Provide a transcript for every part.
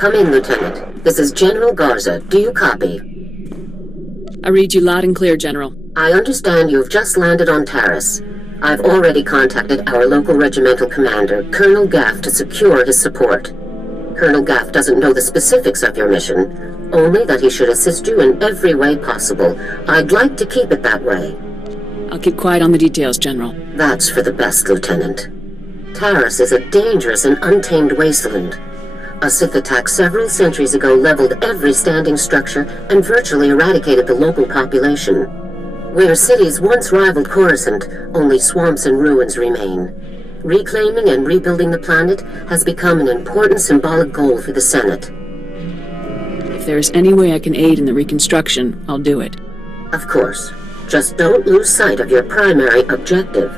Come in, Lieutenant. This is General Garza. Do you copy? I read you loud and clear, General. I understand you've just landed on Taris. I've already contacted our local regimental commander, Colonel Gaff, to secure his support. Colonel Gaff doesn't know the specifics of your mission, only that he should assist you in every way possible. I'd like to keep it that way. I'll keep quiet on the details, General. That's for the best, Lieutenant. Taris is a dangerous and untamed wasteland. A Sith attack several centuries ago leveled every standing structure and virtually eradicated the local population. Where cities once rivaled Coruscant, only swamps and ruins remain. Reclaiming and rebuilding the planet has become an important symbolic goal for the Senate. If there's any way I can aid in the reconstruction, I'll do it. Of course. Just don't lose sight of your primary objective.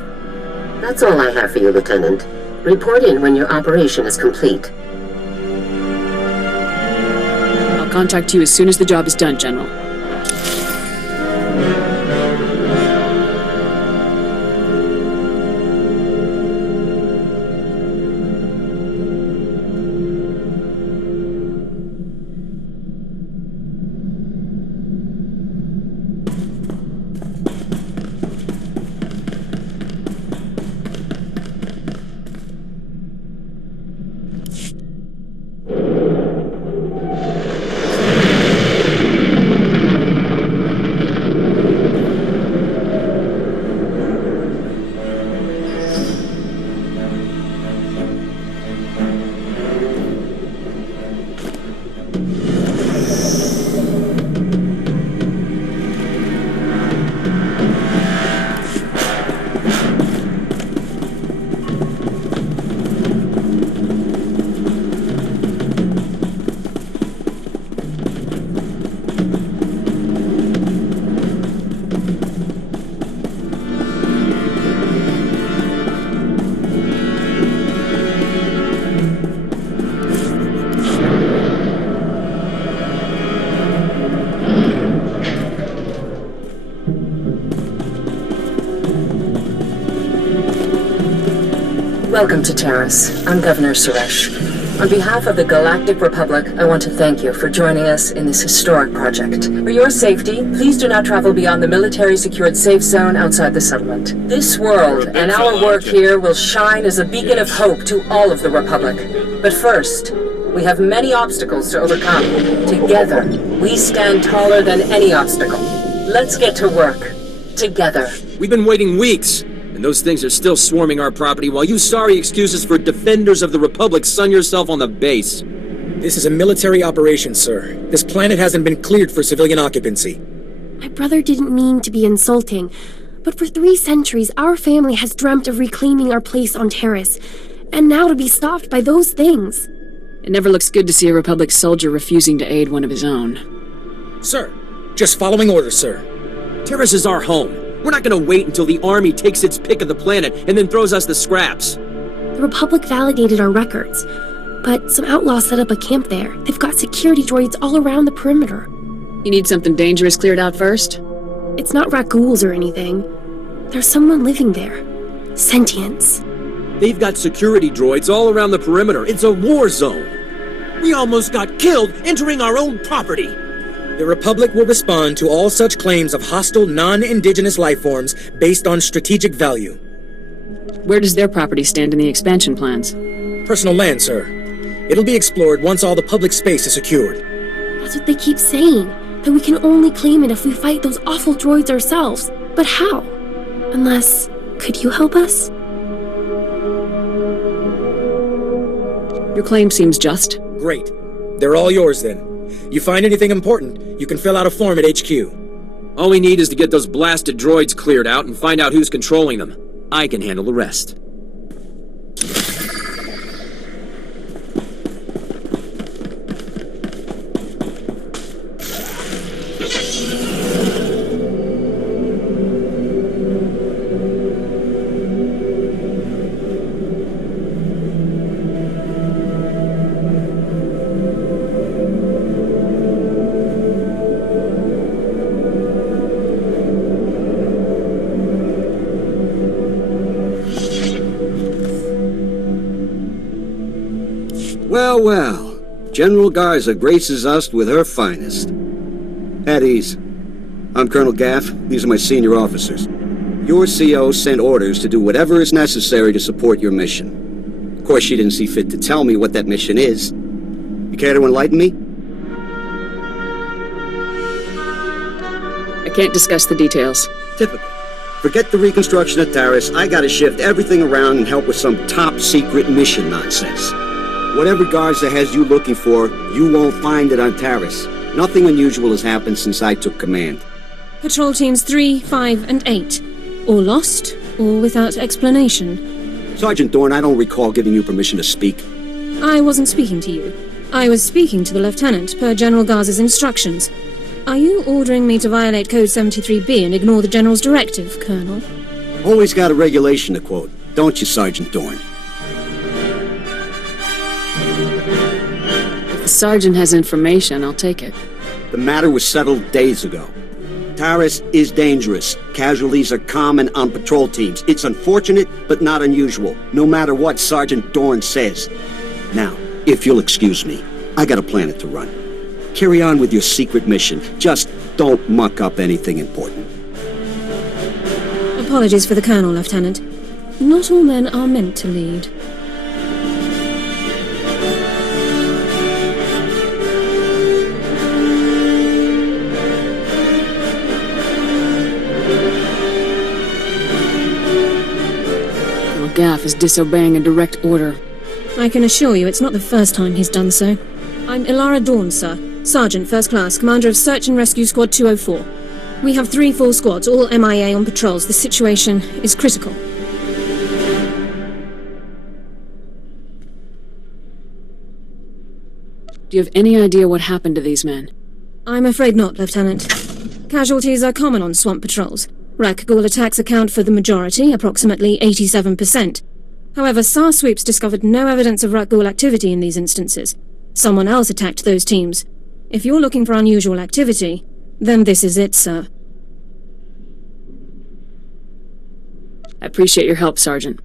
That's all I have for you, Lieutenant. Report in when your operation is complete. I'll contact you as soon as the job is done, General. Welcome to Taris. I'm Governor Suresh. On behalf of the Galactic Republic, I want to thank you for joining us in this historic project. For your safety, please do not travel beyond the military-secured safe zone outside the settlement. This world and our work here will shine as a beacon of hope to all of the Republic. But first, we have many obstacles to overcome. Together, we stand taller than any obstacle. Let's get to work. Together. We've been waiting weeks. And those things are still swarming our property while you sorry excuses for defenders of the Republic sun yourself on the base. This is a military operation, sir. This planet hasn't been cleared for civilian occupancy. My brother didn't mean to be insulting, but for 3 centuries our family has dreamt of reclaiming our place on Taris, and now to be stopped by those things. It never looks good to see a Republic soldier refusing to aid one of his own. Sir, just following orders, sir. Taris is our home. We're not gonna wait until the army takes its pick of the planet and then throws us the scraps. The Republic validated our records, but some outlaws set up a camp there. They've got security droids all around the perimeter. You need something dangerous cleared out first? It's not raccoons or anything. There's someone living there. Sentience. They've got security droids all around the perimeter. It's a war zone. We almost got killed entering our own property. The Republic will respond to all such claims of hostile, non-indigenous lifeforms based on strategic value. Where does their property stand in the expansion plans? Personal land, sir. It'll be explored once all the public space is secured. That's what they keep saying, that we can only claim it if we fight those awful droids ourselves. But how? Unless, could you help us? Your claim seems just. Great. They're all yours then. You find anything important, you can fill out a form at HQ. All we need is to get those blasted droids cleared out and find out who's controlling them. I can handle the rest. Well, General Garza graces us with her finest. At ease. I'm Colonel Gaff. These are my senior officers. Your CO sent orders to do whatever is necessary to support your mission. Of course, she didn't see fit to tell me what that mission is. You care to enlighten me? I can't discuss the details. Typical. Forget the reconstruction of Taris. I gotta shift everything around and help with some top-secret mission nonsense. Whatever Garza has you looking for, you won't find it on Taris. Nothing unusual has happened since I took command. Patrol teams 3, 5, and 8. All lost, or without explanation. Sergeant Dorn, I don't recall giving you permission to speak. I wasn't speaking to you. I was speaking to the Lieutenant, per General Garza's instructions. Are you ordering me to violate Code 73B and ignore the General's directive, Colonel? Always got a regulation to quote, don't you, Sergeant Dorn? If the Sergeant has information, I'll take it. The matter was settled days ago. Taris is dangerous. Casualties are common on patrol teams. It's unfortunate, but not unusual, no matter what Sergeant Dorn says. Now, if you'll excuse me, I got a planet to run. Carry on with your secret mission. Just don't muck up anything important. Apologies for the Colonel, Lieutenant. Not all men are meant to lead. Colonel Gaff is disobeying a direct order. I can assure you it's not the first time he's done so. I'm Ilara Dawn, sir. Sergeant, First Class, Commander of Search and Rescue Squad 204. We have 3 full squads, all MIA on patrols. The situation is critical. Do you have any idea what happened to these men? I'm afraid not, Lieutenant. Casualties are common on swamp patrols. Rakghoul attacks account for the majority, approximately 87%. However, SAR sweeps discovered no evidence of Rakghoul activity in these instances. Someone else attacked those teams. If you're looking for unusual activity, then this is it, sir. I appreciate your help, Sergeant.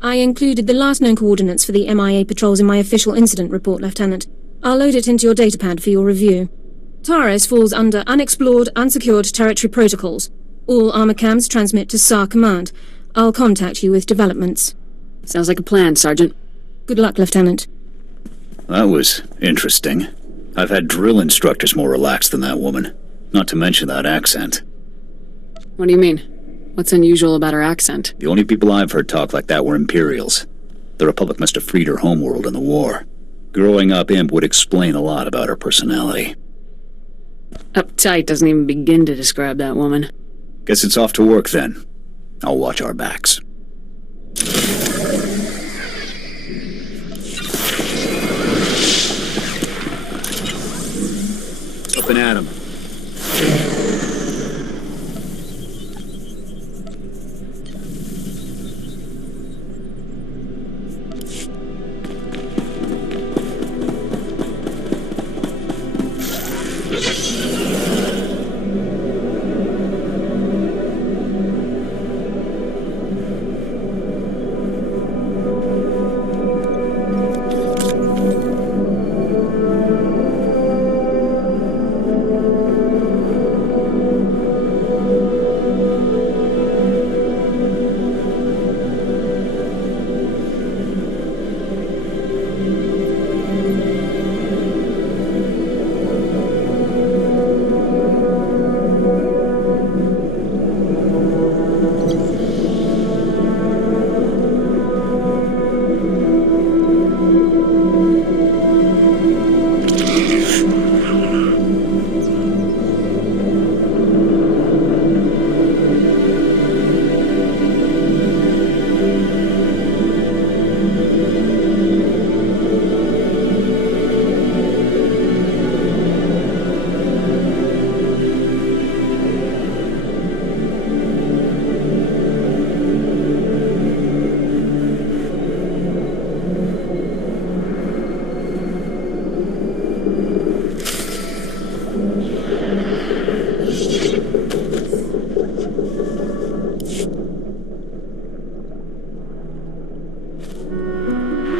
I included the last known coordinates for the MIA patrols in my official incident report, Lieutenant. I'll load it into your datapad for your review. Taris falls under Unexplored, Unsecured Territory Protocols. All armor cams transmit to SAR Command. I'll contact you with developments. Sounds like a plan, Sergeant. Good luck, Lieutenant. That was interesting. I've had drill instructors more relaxed than that woman. Not to mention that accent. What do you mean? What's unusual about her accent? The only people I've heard talk like that were Imperials. The Republic must have freed her homeworld in the war. Growing up, Imp would explain a lot about her personality. Uptight doesn't even begin to describe that woman. Guess it's off to work then. I'll watch our backs. Up and at him.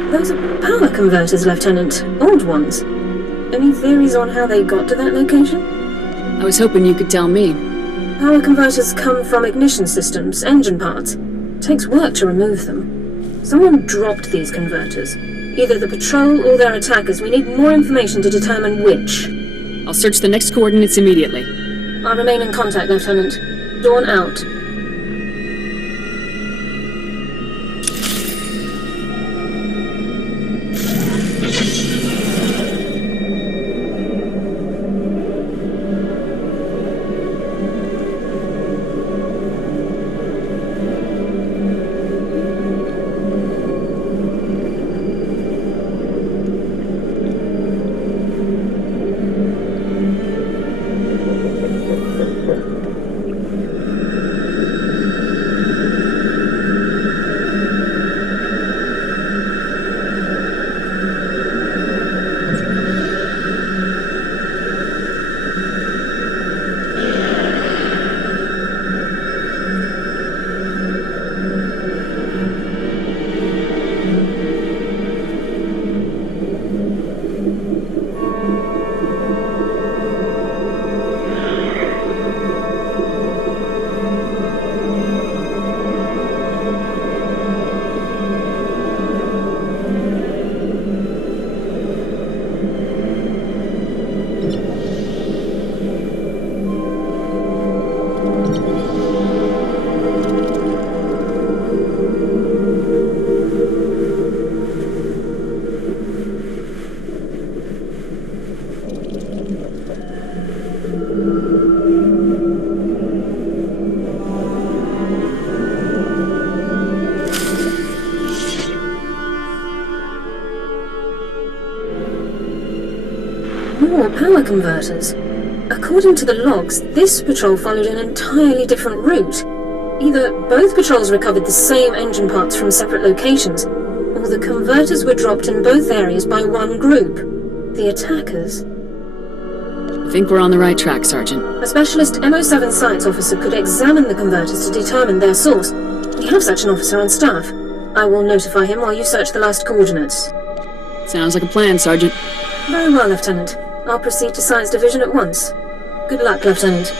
Those are power converters, Lieutenant. Old ones. Any theories on how they got to that location? I was hoping you could tell me. Power converters come from ignition systems, engine parts. It takes work to remove them. Someone dropped these converters. Either the patrol or their attackers. We need more information to determine which. I'll search the next coordinates immediately. I'll remain in contact, Lieutenant. Dawn out. More power converters. According to the logs, this patrol followed an entirely different route. Either both patrols recovered the same engine parts from separate locations, or the converters were dropped in both areas by one group. The attackers. I think we're on the right track, Sergeant. A specialist MO7 science officer could examine the converters to determine their source. We have such an officer on staff. I will notify him while you search the last coordinates. Sounds like a plan, Sergeant. Very well, Lieutenant. I'll proceed to Science Division at once. Good luck, Lieutenant.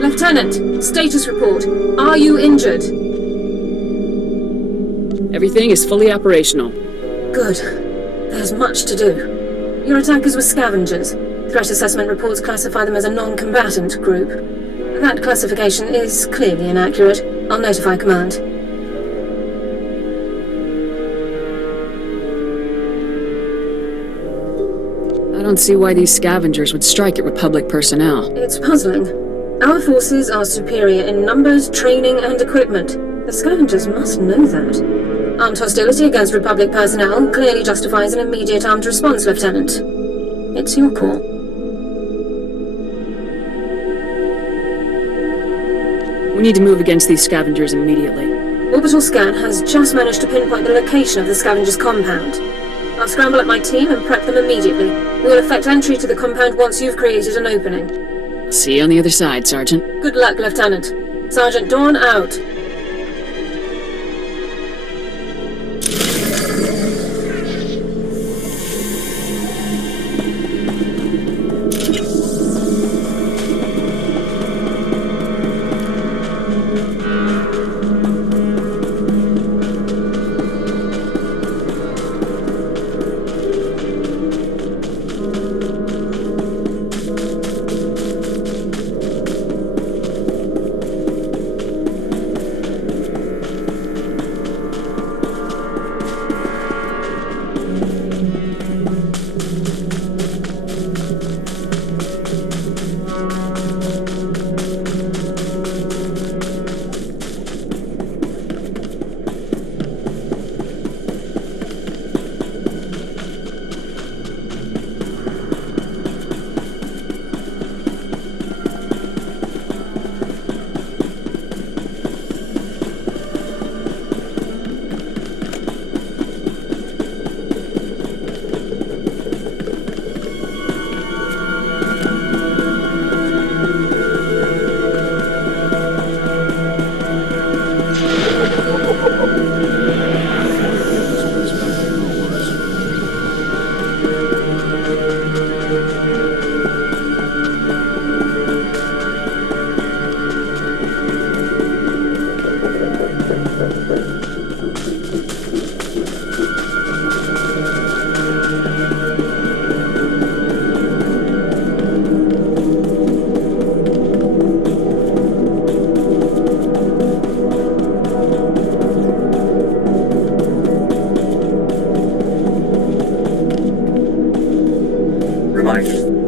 Lieutenant, status report. Are you injured? Everything is fully operational. Good. There's much to do. Your attackers were scavengers. Threat assessment reports classify them as a non-combatant group. That classification is clearly inaccurate. I'll notify command. I don't see why these scavengers would strike at Republic personnel. It's puzzling. Our forces are superior in numbers, training, and equipment. The scavengers must know that. Armed hostility against Republic personnel clearly justifies an immediate armed response, Lieutenant. It's your call. We need to move against these scavengers immediately. Orbital scan has just managed to pinpoint the location of the scavengers' compound. I'll scramble up my team and prep them immediately. We will effect entry to the compound once you've created an opening. See you on the other side, Sergeant. Good luck, Lieutenant. Sergeant Dawn out.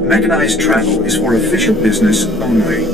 Mechanized travel is for official business only.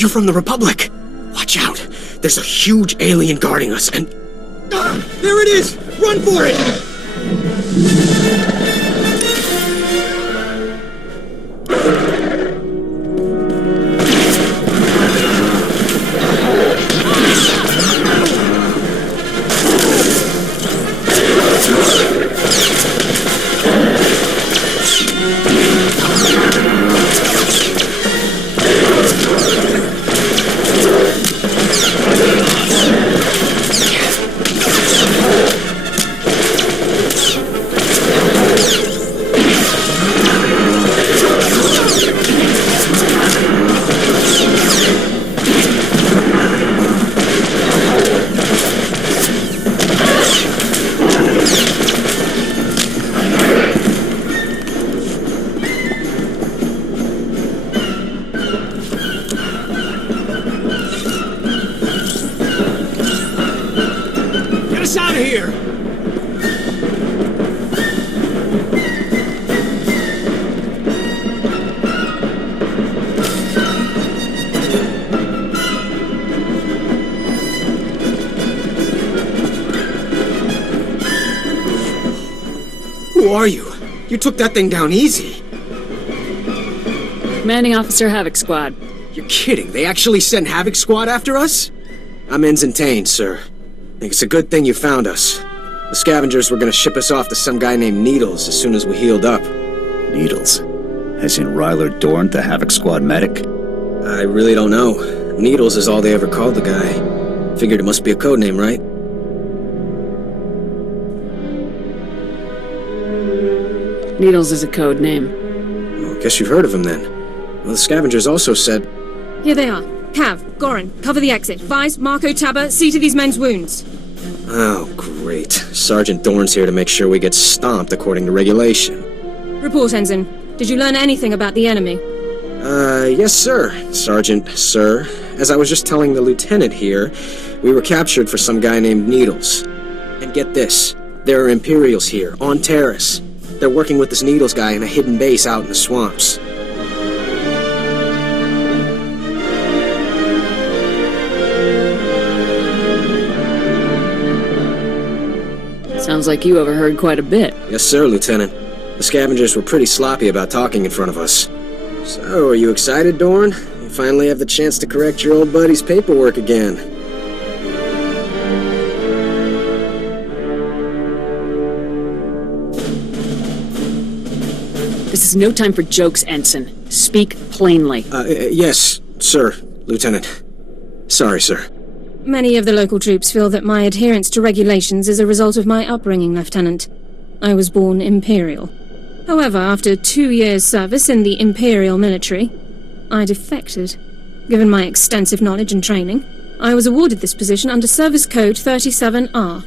You're from the Republic! Watch out! There's a huge alien guarding us, and... there it is! Run for it! Who are you? You took that thing down easy. Commanding Officer Havoc Squad. You're kidding. They actually sent Havoc Squad after us? I'm Ensign Tane, sir. I think it's a good thing you found us. The scavengers were gonna ship us off to some guy named Needles as soon as we healed up. Needles? As in Ryler Dorn, the Havoc Squad medic? I really don't know. Needles is all they ever called the guy. Figured it must be a code name, right? Needles is a code name. Well, guess you've heard of him then. Well, the scavengers also said... Here they are. Cav, Goran, cover the exit. Vise, Marco, Tabba, see to these men's wounds. Oh, great. Sergeant Dorn's here to make sure we get stomped according to regulation. Report, Ensign. Did you learn anything about the enemy? Yes, sir, Sergeant, sir. As I was just telling the lieutenant here, we were captured for some guy named Needles. And get this, there are Imperials here, on Terrace. They're working with this Needles guy in a hidden base out in the swamps. Sounds like you overheard quite a bit. Yes, sir, Lieutenant. The scavengers were pretty sloppy about talking in front of us. So, are you excited, Dorn? You finally have the chance to correct your old buddy's paperwork again. This is no time for jokes, Ensign. Speak plainly. Yes, sir, Lieutenant. Sorry, sir. Many of the local troops feel that my adherence to regulations is a result of my upbringing, Lieutenant. I was born Imperial. However, after 2 years' service in the Imperial military, I defected. Given my extensive knowledge and training, I was awarded this position under Service Code 37R.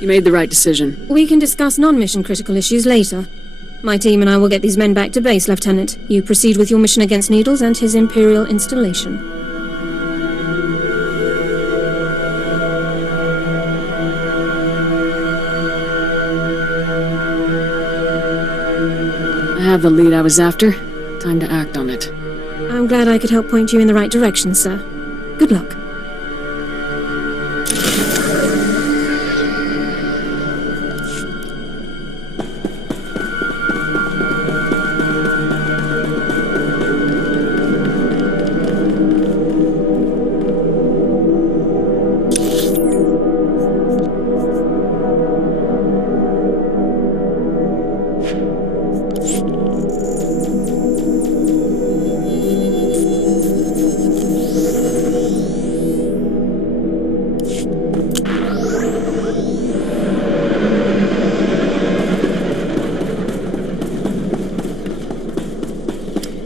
You made the right decision. We can discuss non-mission critical issues later. My team and I will get these men back to base, Lieutenant. You proceed with your mission against Needles and his Imperial installation. I have the lead I was after. Time to act on it. I'm glad I could help point you in the right direction, sir. Good luck.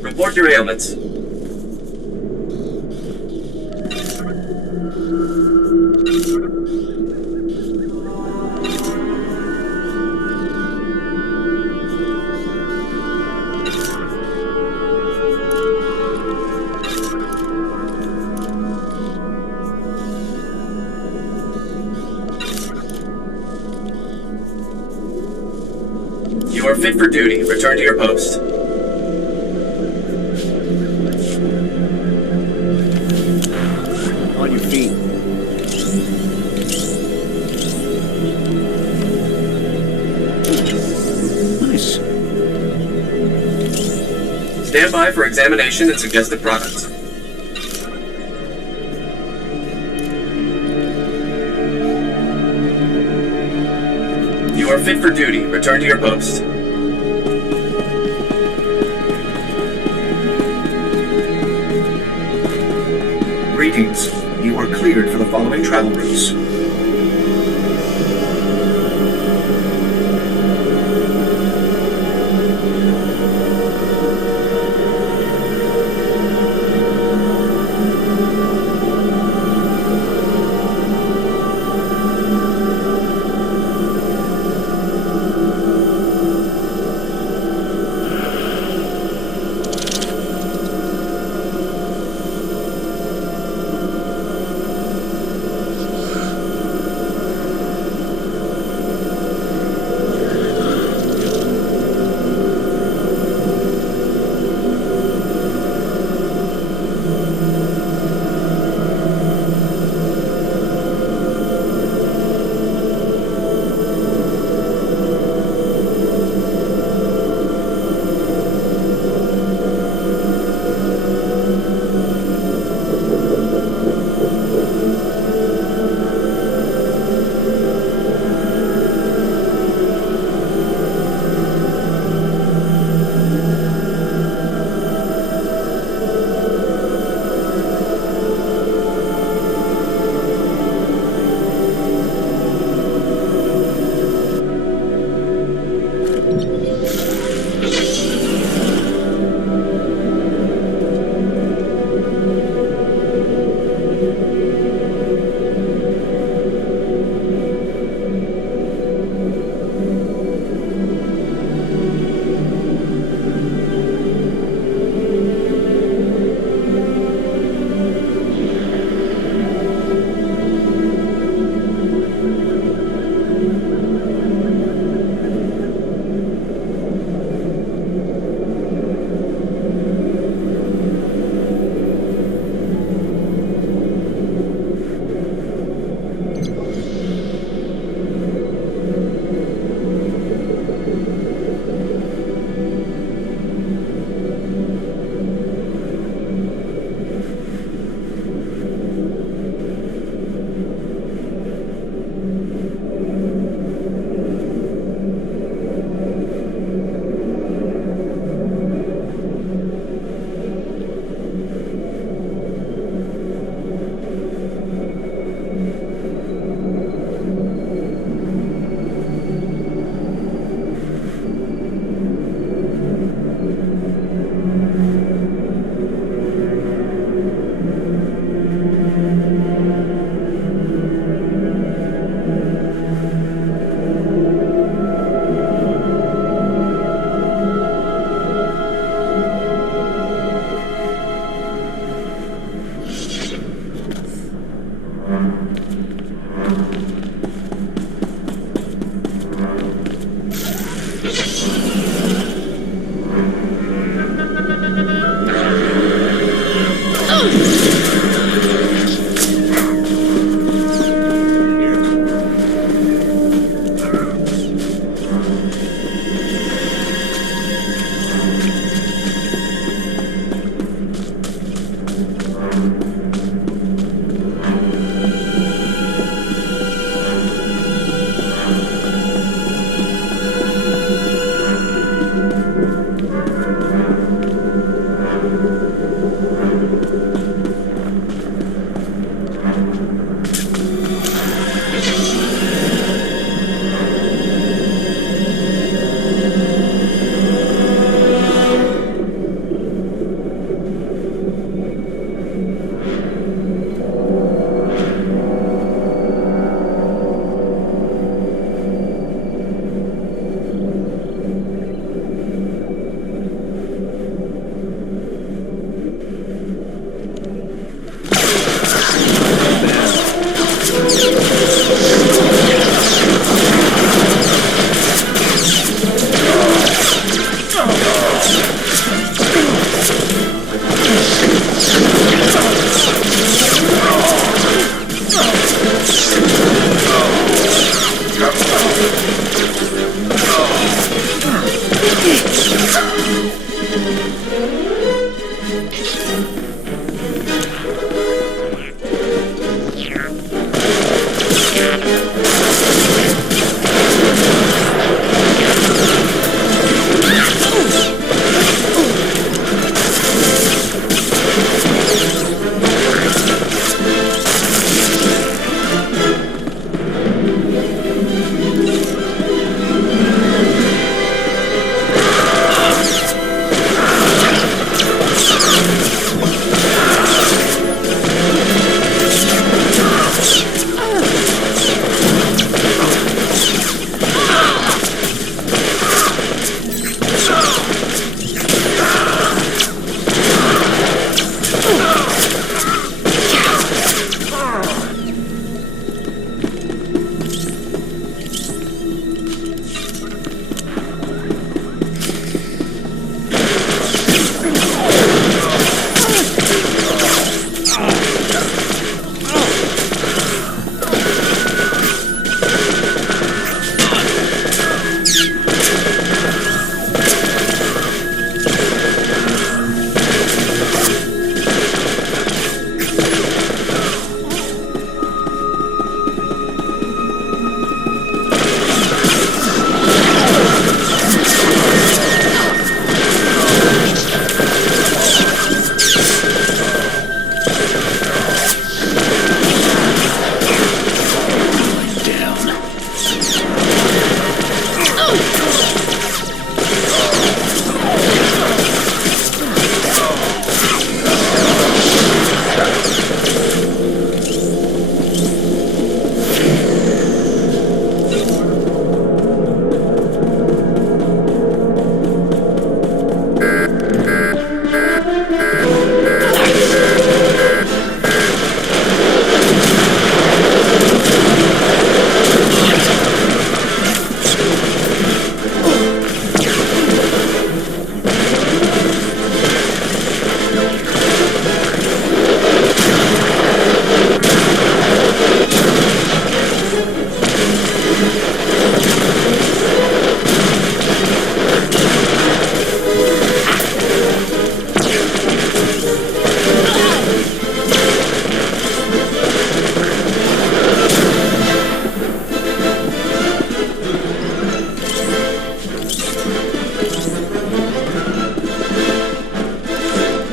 Report your ailments. You are fit for duty. Return to your post. Stand by for examination and suggested products. You are fit for duty. Return to your post. Greetings. You are cleared for the following travel routes.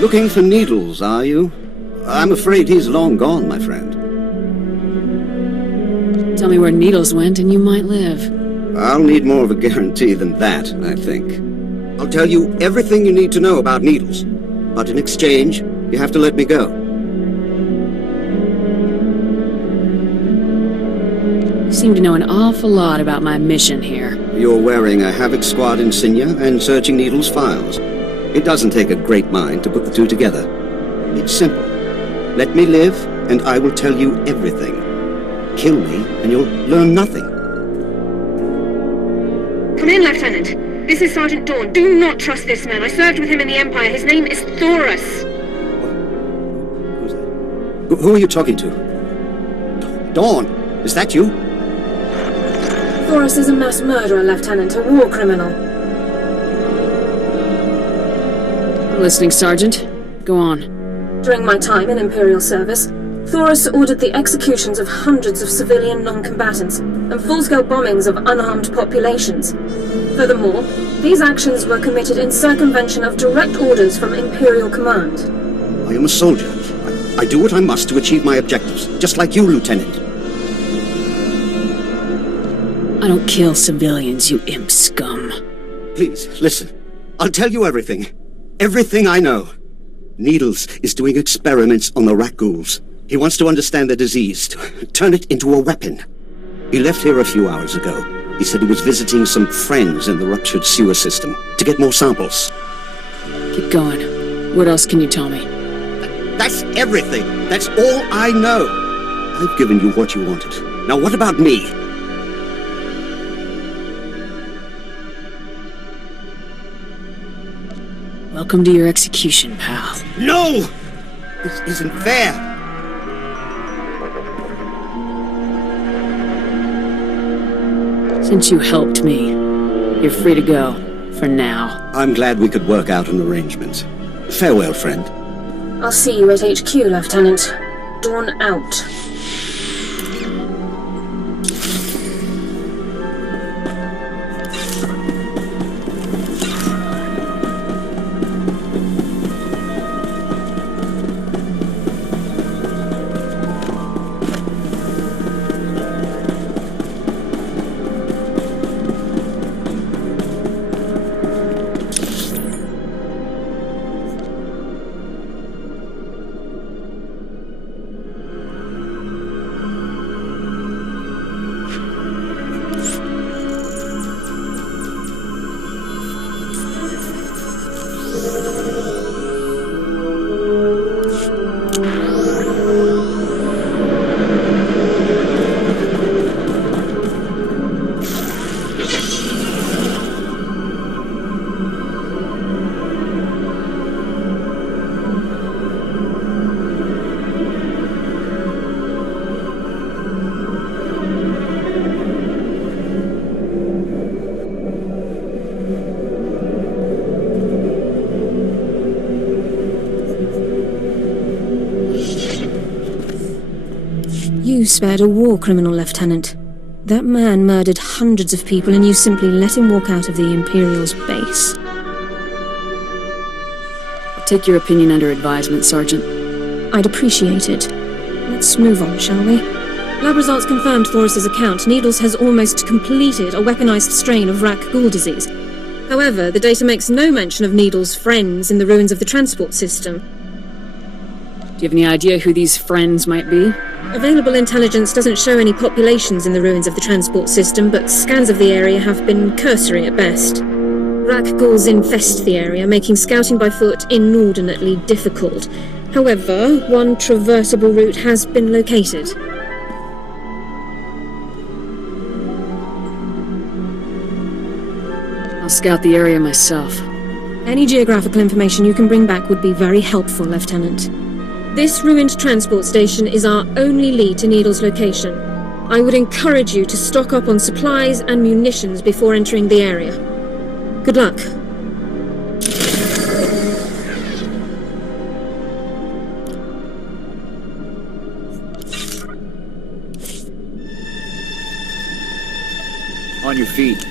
Looking for Needles, are you? I'm afraid he's long gone, my friend. Tell me where Needles went and you might live. I'll need more of a guarantee than that, I think. I'll tell you everything you need to know about Needles. But in exchange, you have to let me go. You seem to know an awful lot about my mission here. You're wearing a Havoc Squad insignia and searching Needles' files. It doesn't take a great mind to put the two together. It's simple. Let me live, and I will tell you everything. Kill me, and you'll learn nothing. Come in, Lieutenant. This is Sergeant Dawn. Do not trust this man. I served with him in the Empire. His name is Thoris. Who's that? Who are you talking to? Dawn, is that you? Thoris is a mass murderer, Lieutenant. A war criminal. Listening, Sergeant. Go on. During my time in Imperial service, Thoris ordered the executions of hundreds of civilian non-combatants and full-scale bombings of unarmed populations. Furthermore, these actions were committed in circumvention of direct orders from Imperial Command. I am a soldier. I do what I must to achieve my objectives, just like you, Lieutenant. I don't kill civilians, you imp scum. Please, listen. I'll tell you everything. Everything I know. Needles is doing experiments on the rat ghouls. He wants to understand the disease, turn it into a weapon. He left here a few hours ago. He said he was visiting some friends in the ruptured sewer system to get more samples. Keep going. What else can you tell me? That's everything. That's all I know. I've given you what you wanted. Now what about me? Welcome to your execution, pal. No! This isn't fair. Since you helped me, you're free to go, for now. I'm glad we could work out an arrangement. Farewell, friend. I'll see you at HQ, Lieutenant. Dawn out. You spared a war criminal, Lieutenant. That man murdered hundreds of people and you simply let him walk out of the Imperial's base. I'll take your opinion under advisement, Sergeant. I'd appreciate it. Let's move on, shall we? Lab results confirmed Thoris's account. Needles has almost completed a weaponized strain of rat ghoul disease. However, the data makes no mention of Needles' friends in the ruins of the transport system. Do you have any idea who these friends might be? Available intelligence doesn't show any populations in the ruins of the transport system, but scans of the area have been cursory at best. Rat ghouls infest the area, making scouting by foot inordinately difficult. However, one traversable route has been located. I'll scout the area myself. Any geographical information you can bring back would be very helpful, Lieutenant. This ruined transport station is our only lead to Needle's location. I would encourage you to stock up on supplies and munitions before entering the area. Good luck. On your feet.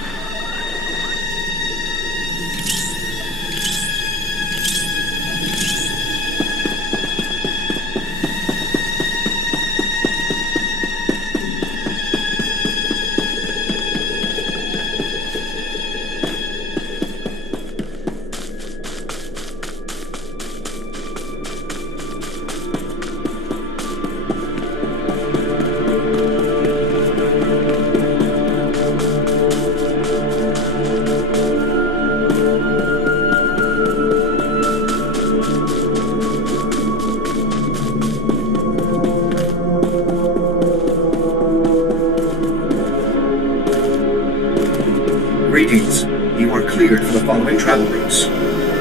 Walkthroughs.